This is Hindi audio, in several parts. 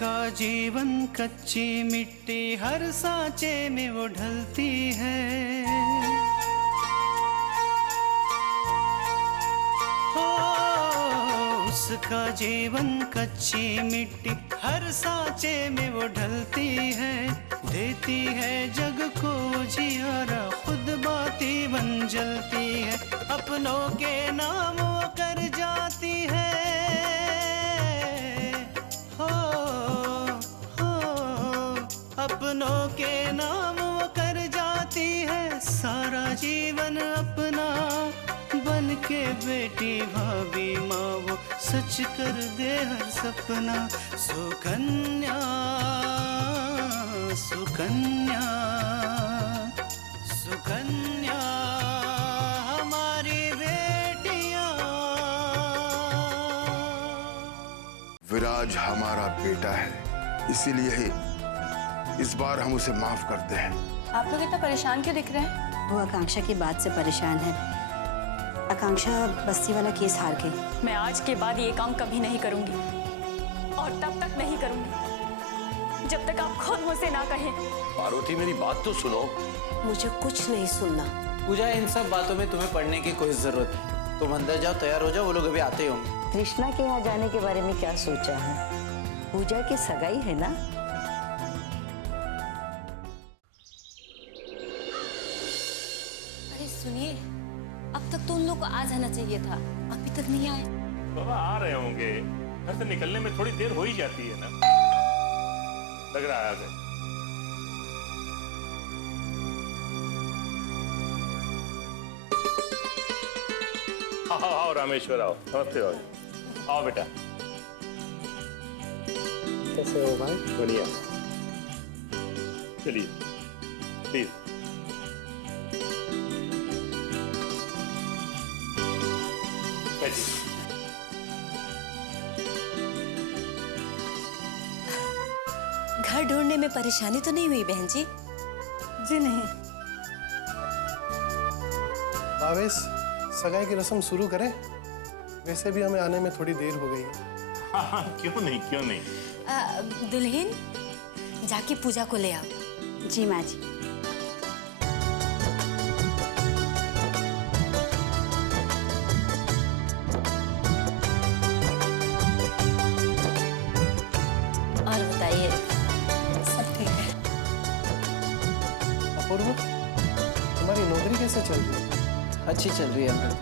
उसका जीवन कच्ची मिट्टी हर सांचे में वो ढलती है। उसका जीवन कच्ची मिट्टी हर सांचे में वो ढलती है। देती है जग को जियारा, खुद बाती बन जलती है। अपनों के नाम वो कर जाती है। अपनों के नाम वो कर जाती है। सारा जीवन अपना बन के बेटी भाभी माँ वो सच कर दे हर सपना। सुकन्या सुकन्या सुकन्या हमारी बेटियाँ। विराज हमारा बेटा है, इसीलिए ही इस बार हम उसे माफ करते हैं। आप लोग इतना परेशान क्यों दिख रहे हैं? वो आकांक्षा की बात से परेशान है। आकांक्षा बस्ती वाला केस हार गई। मैं आज के बाद ये काम कभी नहीं करूंगी और तब तक नहीं करूंगी जब तक आप खुद मुझसे ना कहें। पार्वती मेरी बात तो सुनो। मुझे कुछ नहीं सुनना। पूजा, इन सब बातों में तुम्हें पढ़ने की कोई जरूरत नहीं। तुम अंदर जाओ, तैयार हो जाओ, वो लोग अभी आते ही होंगे। कृष्णा के यहाँ जाने के बारे में क्या सोचा है? पूजा की सगाई है ना। अरे सुनिए, अब तक तो उन लोग को आ जाना चाहिए था, अभी तक नहीं आए। बाबा आ रहे होंगे, घर से निकलने में थोड़ी देर हो ही जाती है ना। लग रहा है आ गए। आओ रामेश्वर, आओ। नमस्ते बाबू, आओ बेटा। कैसे हो भाई? बढ़िया। चलिए प्लीज। घर ढूंढने में परेशानी तो नहीं हुई बहन जी? जी नहीं। भावेश, सगाई की रस्म शुरू करें? वैसे भी हमें आने में थोड़ी देर हो गई है। हाँ, क्यों नहीं क्यों नहीं। दुल्हन, जाके पूजा को ले आओ। जी माँ जी। और बताइए, सब ठीक है? अपूर्व, तुम्हारी नौकरी कैसे चल रही है? अच्छी चल रही है अंकल।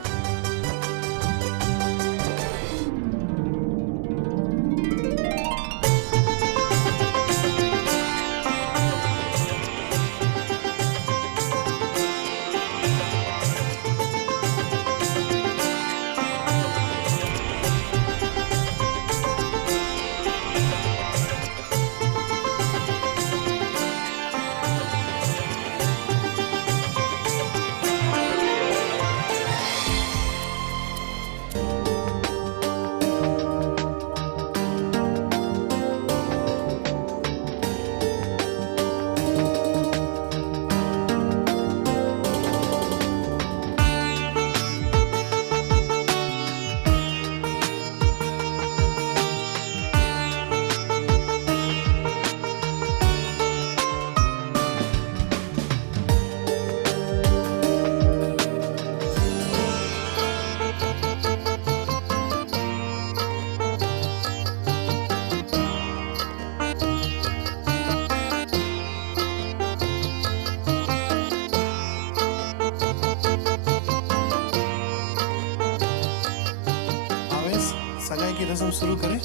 सगाई की रस्म शुरू करें?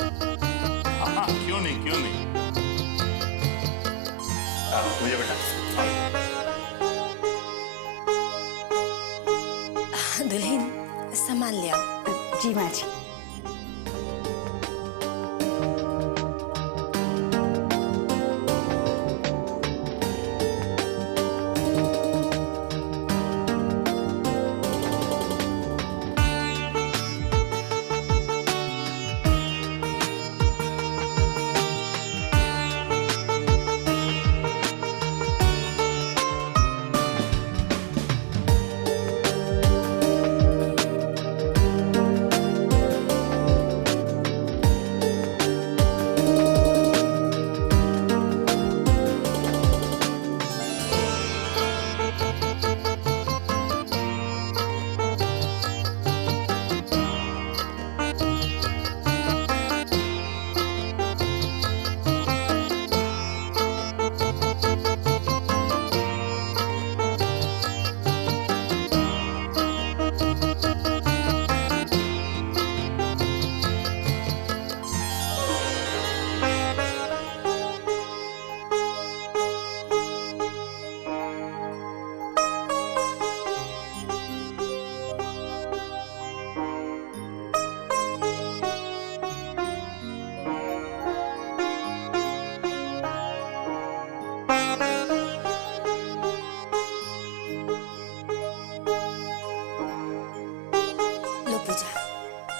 हाँ, क्यों नहीं क्यों नहीं। मुझे बेटा दुल्हन, सामान ले आओ। जी माँ जी।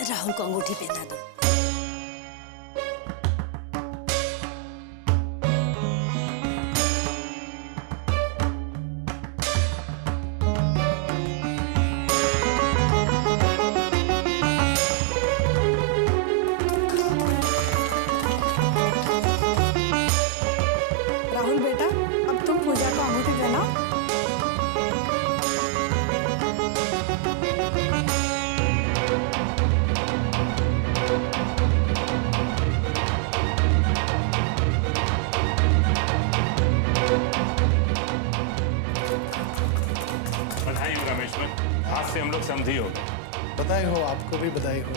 राहुल को अंगूठी पहना दो। राहुल बेटा, अब तुम पूजा को अंगूठी पहनाओ। बधाई हो रामेश्वर, आज से हम लोग समझी हो गए। बधाई हो, आपको भी बधाई हो।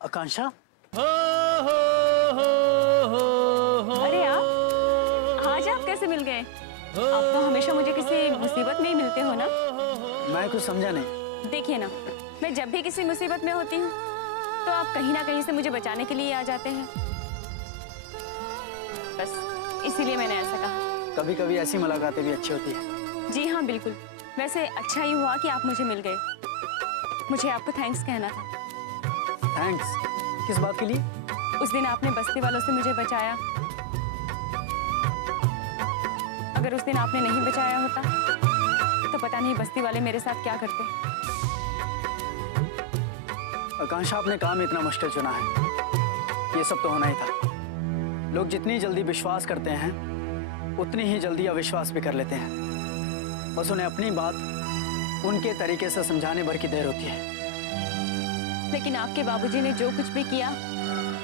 आकांक्षा, अरे आप आज आप कैसे मिल गए? आप तो हमेशा मुझे किसी मुसीबत में ही मिलते हो ना। मैं कुछ समझा नहीं। देखिए ना, मैं जब भी किसी मुसीबत में होती हूँ तो आप कहीं ना कहीं से मुझे बचाने के लिए आ जाते हैं। बस इसीलिए मैंने ऐसा कहा। कभी कभी ऐसी मुलाकातें भी अच्छी होती है। जी हाँ बिल्कुल। वैसे अच्छा ही हुआ कि आप मुझे मिल गए। मुझे आपको थैंक्स कहना था। थैंक्स? किस बात के लिए? उस दिन आपने बस्ती वालों से मुझे बचाया। अगर उस दिन आपने नहीं बचाया होता तो पता नहीं बस्ती वाले मेरे साथ क्या करते। आकांक्षा, आपने काम इतना मुश्किल चुना है, ये सब तो होना ही था। लोग जितनी जल्दी विश्वास करते हैं उतनी ही जल्दी अविश्वास भी कर लेते हैं। बस उन्हें अपनी बात उनके तरीके से समझाने भर की देर होती है। लेकिन आपके बाबूजी ने जो कुछ भी किया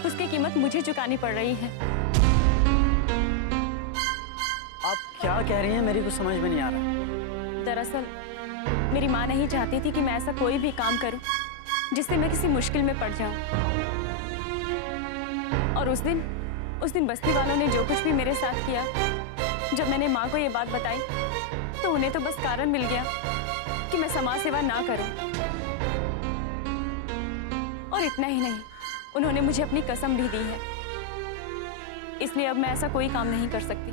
उसकी कीमत मुझे चुकानी पड़ रही है। आप क्या कह रही हैं, मेरी कुछ समझ में नहीं आ रहा। दरअसल मेरी माँ नहीं चाहती थी कि मैं ऐसा कोई भी काम करूं जिससे मैं किसी मुश्किल में पड़ जाऊं। और उस दिन बस्ती वालों ने जो कुछ भी मेरे साथ किया, जब मैंने माँ को ये बात बताई तो उन्हें तो बस कारण मिल गया कि मैं समाज सेवा ना करूं। और इतना ही नहीं, उन्होंने मुझे अपनी कसम भी दी है। इसलिए अब मैं ऐसा कोई काम नहीं कर सकती।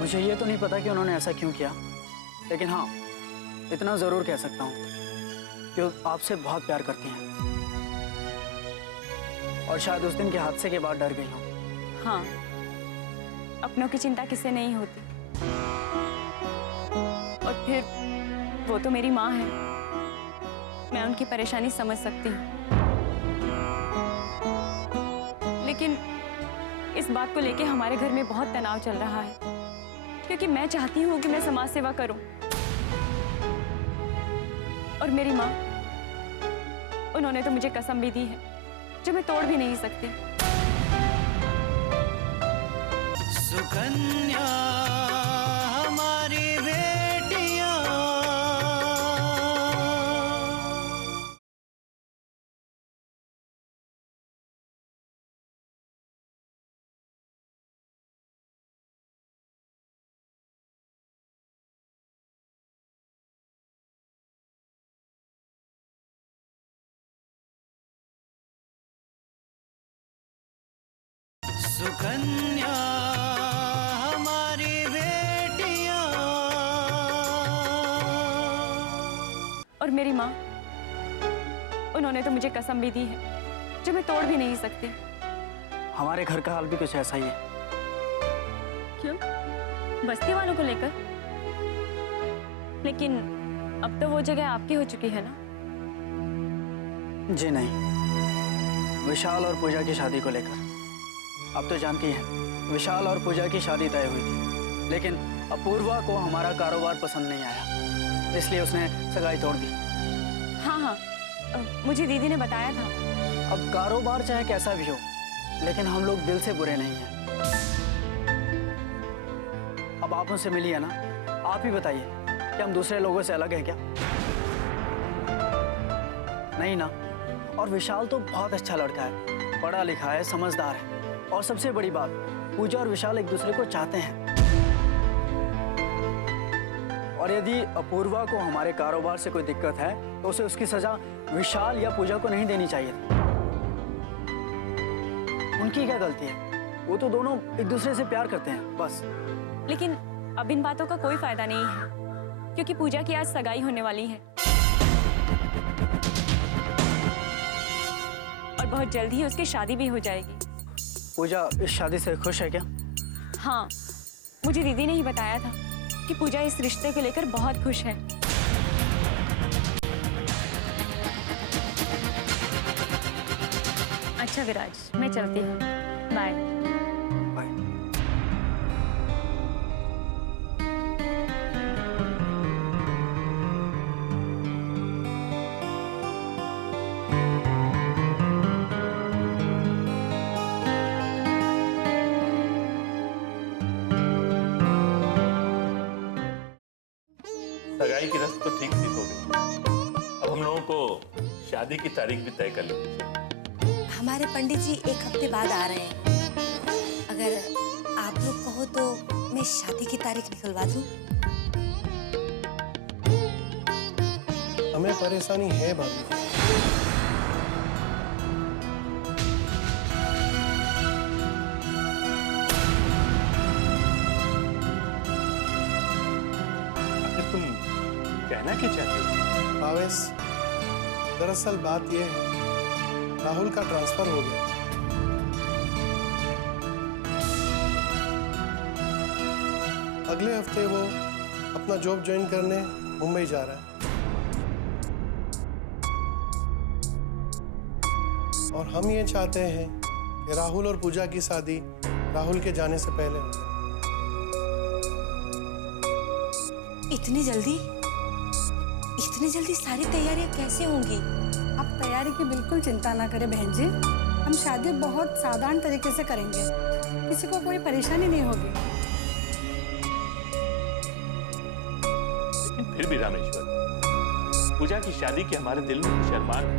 मुझे ये तो नहीं पता कि उन्होंने ऐसा क्यों किया, लेकिन हाँ, इतना जरूर कह सकता हूँ कि वो आपसे बहुत प्यार करती हैं और शायद उस दिन के हादसे के बाद डर गई हूँ। हाँ, अपनों की चिंता किसे नहीं होती। और फिर वो तो मेरी माँ है, मैं उनकी परेशानी समझ सकती हूँ। लेकिन इस बात को लेके हमारे घर में बहुत तनाव चल रहा है, क्योंकि मैं चाहती हूँ कि मैं समाज सेवा करूं। और मेरी माँ, उन्होंने तो मुझे कसम भी दी है जो मैं तोड़ भी नहीं सकती। सुकन्या हमारी बेटियां, सुकन्या हमारी बेटियां। और मेरी माँ, उन्होंने तो मुझे कसम भी दी है जो मैं तोड़ भी नहीं सकती। हमारे घर का हाल भी कुछ ऐसा ही है। क्यों? बस्ती वालों को लेकर? लेकिन अब तो वो जगह आपकी हो चुकी है ना। जी नहीं, विशाल और पूजा की शादी को लेकर। अब तो जानती हैं, विशाल और पूजा की शादी तय हुई थी, लेकिन अपूर्वा को हमारा कारोबार पसंद नहीं आया, इसलिए उसने सगाई तोड़ दी। हाँ हाँ, मुझे दीदी ने बताया था। अब कारोबार चाहे कैसा भी हो, लेकिन हम लोग दिल से बुरे नहीं हैं। अब आप उनसे मिली है ना, आप ही बताइए कि हम दूसरे लोगों से अलग हैं क्या? नहीं ना। और विशाल तो बहुत अच्छा लड़का है, पढ़ा लिखा है, समझदार है, और सबसे बड़ी बात, पूजा और विशाल एक दूसरे को चाहते हैं। और यदि अपूर्वा को हमारे कारोबार से कोई दिक्कत है तो उसे उसकी सजा विशाल या पूजा को नहीं देनी चाहिए। उनकी क्या गलती है? वो तो दोनों एक दूसरे से प्यार करते हैं, बस। लेकिन अब इन बातों का कोई फायदा नहीं है, क्योंकि पूजा की आज सगाई होने वाली है और बहुत जल्द ही उसकी शादी भी हो जाएगी। पूजा इस शादी से खुश है क्या? हाँ, मुझे दीदी ने ही बताया था कि पूजा इस रिश्ते को लेकर बहुत खुश है। अच्छा विराज, मैं चलती हूँ, बाय। बाय। सगाई की रस्म तो ठीक सी हो गई, अब हम लोगों को शादी की तारीख भी तय कर लेनी चाहिए। हमारे पंडित जी एक हफ्ते बाद आ रहे हैं। अगर आप लोग कहो तो मैं शादी की तारीख निकलवा दूं। हमें परेशानी है भाभी। आखिर तुम कहना क्या चाहते हो? भावेश, दरअसल बात यह है, राहुल का ट्रांसफर हो गया। अगले हफ्ते वो अपना जॉब ज्वाइन करने मुंबई जा रहा है और हम ये चाहते हैं कि राहुल और पूजा की शादी राहुल के जाने से पहले हो जाए। इतनी जल्दी सारी तैयारियां कैसे होंगी? आप तैयारी की बिल्कुल चिंता ना करें बहन जी। हम शादी बहुत साधारण तरीके से करेंगे, किसी को कोई परेशानी नहीं होगी। लेकिन फिर भी रामेश्वर, पूजा की शादी के हमारे दिल में शर्मान है।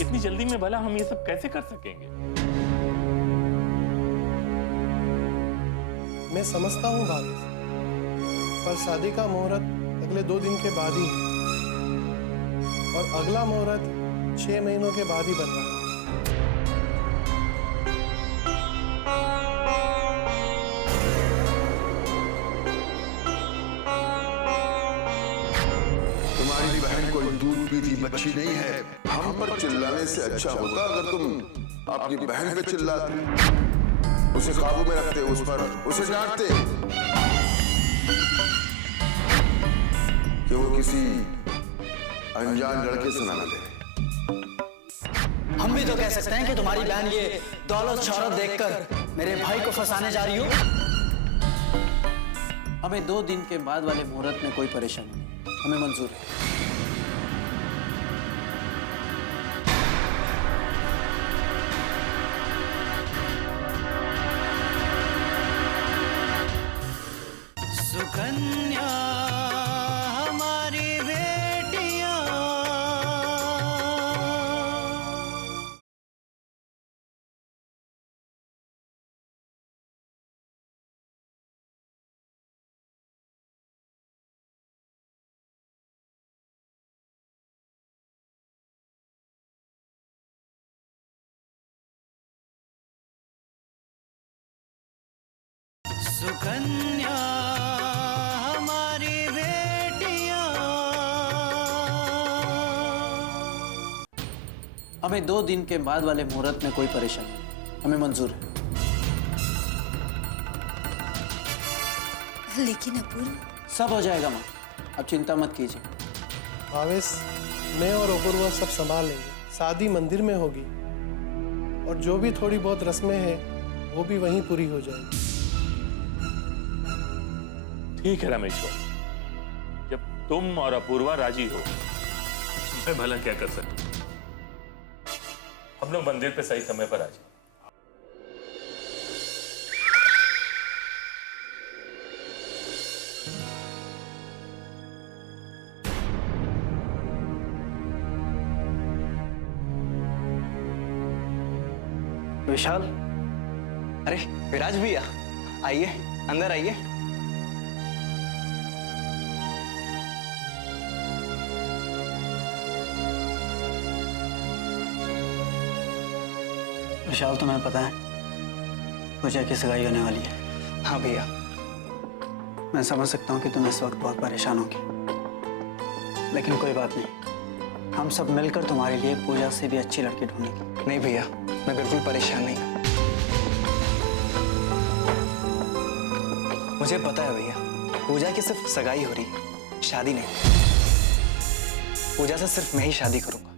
इतनी जल्दी में भला हम ये सब कैसे कर सकेंगे? मैं समझता हूँ भाभी, पर शादी का मुहूर्त अगले 2 दिन के बाद ही है और अगला मुहूर्त 6 महीनों के बाद ही बन रहा है। तुम्हारी बहन कोई दूध पीती बच्ची नहीं है। हम पर चिल्लाने से अच्छा होता अगर तुम अपनी बहन पे चिल्लाते, उसे काबू में रखते, उस पर उसे डांटते कि वो किसी अनजान लड़के से ना मिले। हम भी तो कह सकते हैं कि तुम्हारी बहन ये दौलत शौहरत देखकर मेरे भाई को फंसाने जा रही हो। हमें 2 दिन के बाद वाले मुहूर्त में कोई परेशानी नहीं, हमें मंजूर है। सुकन्या हमारी बेटियां, सुकन्या हमारी बेटियां। हमें 2 दिन के बाद वाले मुहूर्त में कोई परेशानी नहीं, हमें मंजूर है। लेकिन अपूर्व, सब हो जाएगा माँ, अब चिंता मत कीजिए। भावेश, मैं और अपूर्वा सब संभाल लेंगे। शादी मंदिर में होगी और जो भी थोड़ी बहुत रस्में हैं वो भी वहीं पूरी हो जाएगी। ठीक है रामेश्वर, जब तुम और अपूर्वा राजी हो, मैं भला क्या कर सकता हूं? हम लोग मंदिर पे सही समय पर आ जाए। विशाल, अरे विराज भैया, आइए अंदर आइए। विशाल, तुम्हें पता है पूजा की सगाई होने वाली है। हाँ भैया। मैं समझ सकता हूँ कि तुम इस वक्त बहुत परेशान होगी, लेकिन कोई बात नहीं, हम सब मिलकर तुम्हारे लिए पूजा से भी अच्छी लड़की ढूंढेंगे। नहीं भैया, मैं बिल्कुल परेशान नहीं। मुझे पता है भैया, पूजा की सिर्फ सगाई हो रही है, शादी नहीं। पूजा से सिर्फ मैं ही शादी करूंगा,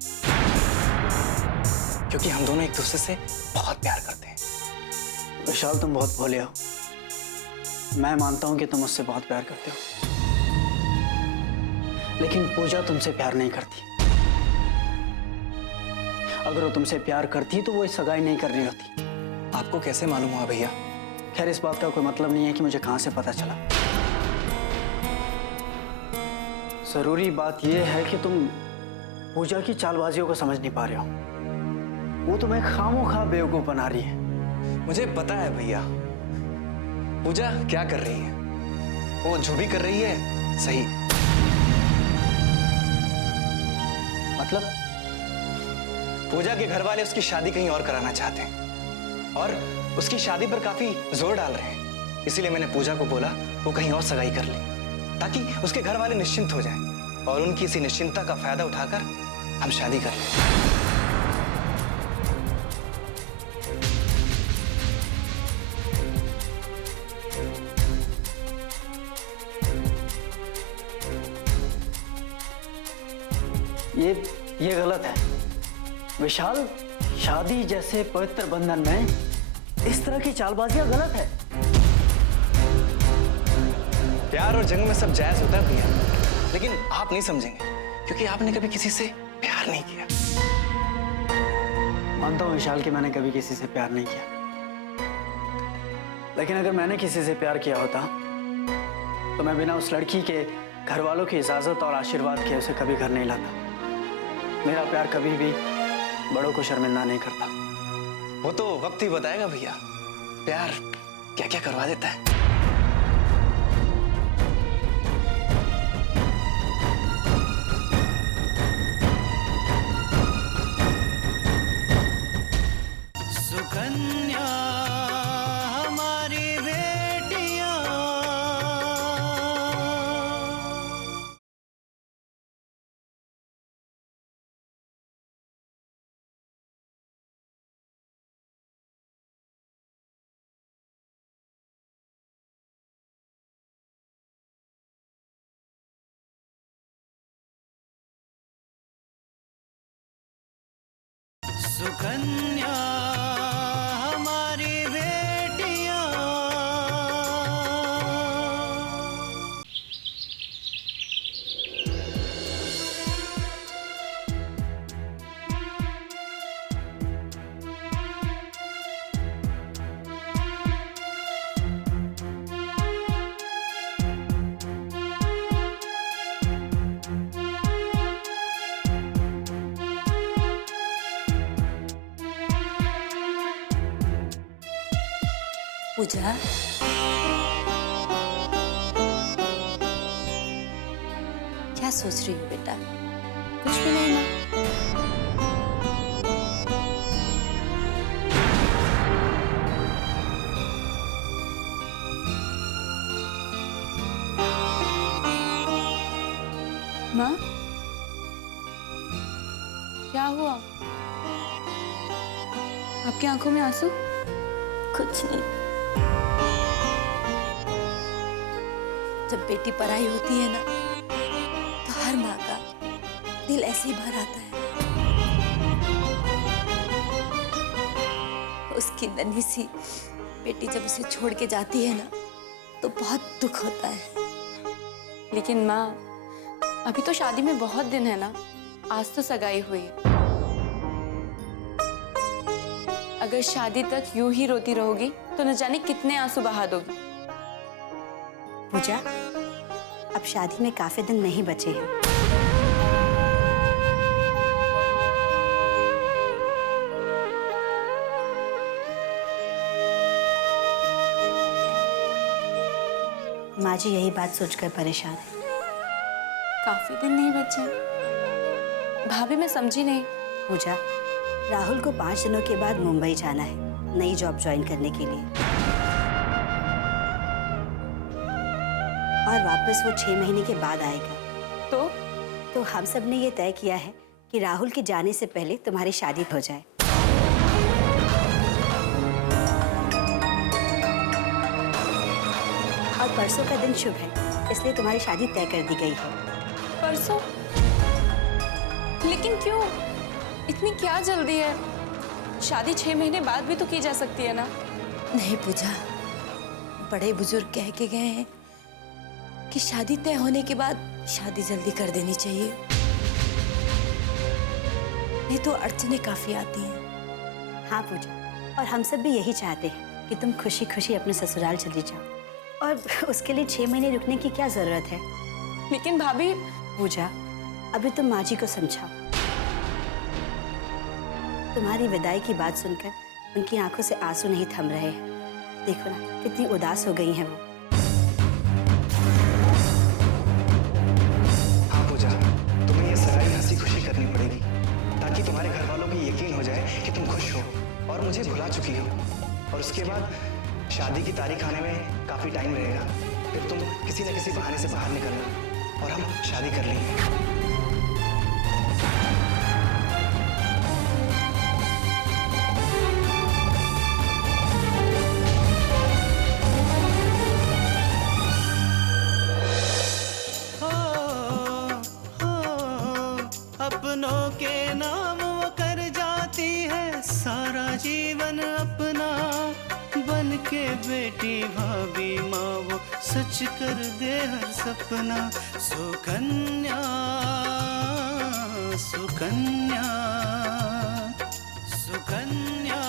क्योंकि हम दोनों एक दूसरे से बहुत प्यार करते हैं। विशाल, तुम बहुत भोले हो। मैं मानता हूं कि तुम मुझसे बहुत प्यार करते हो, लेकिन पूजा तुमसे प्यार नहीं करती। अगर वो तुमसे प्यार करती तो वो सगाई नहीं कर रही होती। आपको कैसे मालूम हुआ भैया? खैर, इस बात का कोई मतलब नहीं है कि मुझे कहां से पता चला। जरूरी बात यह है कि तुम पूजा की चालबाजियों को समझ नहीं पा रहे हो। वो तुम्हें खामोखा बेवकूफ बना रही है। मुझे पता है भैया, पूजा क्या कर रही है। वो जो भी कर रही है सही। मतलब? पूजा के घर वाले उसकी शादी कहीं और कराना चाहते हैं और उसकी शादी पर काफी जोर डाल रहे हैं। इसीलिए मैंने पूजा को बोला वो कहीं और सगाई कर ले, ताकि उसके घर वाले निश्चिंत हो जाएं और उनकी इसी निश्चिंतता का फायदा उठाकर हम शादी कर लें। ये गलत है विशाल। शादी जैसे पवित्र बंधन में इस तरह की चालबाजियां गलत है। प्यार और जंग में सब जायज होता है भैया, लेकिन आप नहीं समझेंगे क्योंकि आपने कभी किसी से प्यार नहीं किया। मानता हूं विशाल कि मैंने कभी किसी से प्यार नहीं किया, लेकिन अगर मैंने किसी से प्यार किया होता तो मैं बिना उस लड़की के घर वालों की इजाजत और आशीर्वाद के उसे कभी घर नहीं लाता। मेरा प्यार कभी भी बड़ों को शर्मिंदा नहीं करता। वो तो वक्त ही बताएगा भैया, प्यार क्या क्या करवा देता है। सुकन्या हमारी बेटियां, सुकन्या हमारी बेटियां। पूजा, क्या सोच रही हो बेटा? कुछ भी नहीं माँ। माँ, क्या हुआ? आपकी आंखों में आंसू? कुछ नहीं। जब बेटी पराई होती है ना, तो हर माँ का दिल ऐसे ही भर आता है। उसकी नन्ही सी बेटी जब उसे छोड़ के जाती है ना, तो बहुत दुख होता है। लेकिन माँ, अभी तो शादी में बहुत दिन है ना, आज तो सगाई हुई है। अगर शादी तक यूं ही रोती रहोगी तो न जाने कितने आंसू बहा दोगी। पूजा, अब शादी में काफी दिन नहीं बचे हैं। माँ जी यही बात सोचकर परेशान है। काफी दिन नहीं बचे। भाभी मैं समझी नहीं। पूजा, राहुल को 5 दिनों के बाद मुंबई जाना है नई जॉब ज्वाइन करने के लिए, और वापस वो 6 महीने के बाद आएगा। तो हम सब ने ये तय किया है कि राहुल के जाने से पहले तुम्हारी शादी हो जाए। और परसों का दिन शुभ है, इसलिए तुम्हारी शादी तय कर दी गई है। परसों? लेकिन क्यों? इतनी क्या जल्दी है? शादी 6 महीने बाद भी तो की जा सकती है ना? नहीं पूजा, बड़े बुजुर्ग कह के गए हैं कि शादी तय होने के बाद शादी जल्दी कर देनी चाहिए, नहीं तो अड़चनें काफी आती हैं। हाँ पूजा, और हम सब भी यही चाहते हैं कि तुम खुशी खुशी अपने ससुराल चली जाओ, और उसके लिए 6 महीने रुकने की क्या जरूरत है? लेकिन भाभी। पूजा, अभी तुम माँ जी को समझाओ। तुम्हारी विदाई की बात सुनकर उनकी आंखों से आंसू नहीं थम रहे हैं। देखो ना कितनी उदास हो गई हैं वो। हाँ पूजा, तुम्हें ये सगाई हंसी खुशी करनी पड़ेगी ताकि तुम्हारे घर वालों को यकीन हो जाए कि तुम खुश हो और मुझे भुला चुकी हो। और उसके बाद शादी की तारीख आने में काफी टाइम रहेगा, फिर तुम किसी न किसी बहाने से बाहर निकलना और हम शादी कर लेंगे। अपनों के नाम वो कर जाती है सारा जीवन अपना, बन के बेटी भाभी माँ वो सच कर दे हर सपना। सुकन्या सुकन्या सुकन्या